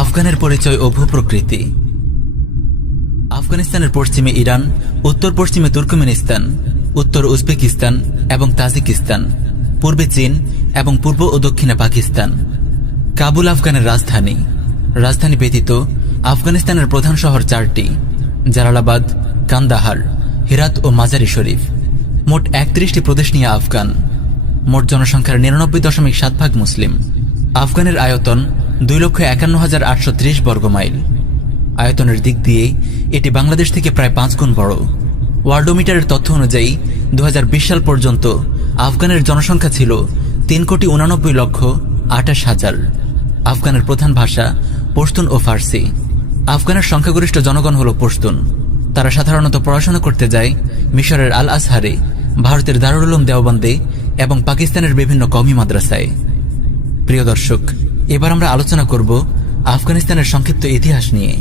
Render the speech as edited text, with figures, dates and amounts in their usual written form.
আফগানের পরিচয় ও ভূপ্রকৃতি। আফগানিস্তানের পশ্চিমে ইরান, উত্তর পশ্চিমে তুর্কমেনিস্তান, উত্তর উজবেকিস্তান এবং তাজিকিস্তান, পূর্বে চীন এবং পূর্ব ও দক্ষিণে পাকিস্তান। কাবুল আফগানের রাজধানী। রাজধানী ব্যতীত আফগানিস্তানের প্রধান শহর চারটি: জালালাবাদ, কান্দাহার, হেরাত ও মাজারি শরীফ। মোট 31টি প্রদেশ নিয়ে আফগান। মোট জনসংখ্যার 99.7% মুসলিম। আফগানের আয়তন 2,51,830 বর্গমাইল। আয়তনের দিক দিয়ে এটি বাংলাদেশ থেকে প্রায় 5 গুণ বড়। ওয়ার্ল্ডোমিটারের তথ্য অনুযায়ী 2020 সাল পর্যন্ত আফগানের জনসংখ্যা ছিল 3,89,28,000। আফগানের প্রধান ভাষা পশতুন ও ফার্সি। আফগানের সংখ্যাগরিষ্ঠ জনগণ হল পশতুন। তারা সাধারণত পড়াশোনা করতে যায় মিশরের আল আজহারে, ভারতের দারুল উলুম দেওবন্দে এবং পাকিস্তানের বিভিন্ন কওমি মাদ্রাসায়। প্রিয় দর্শক, এবার আমরা আলোচনা করব আফগানিস্তানের সংক্ষিপ্ত ইতিহাস নিয়ে।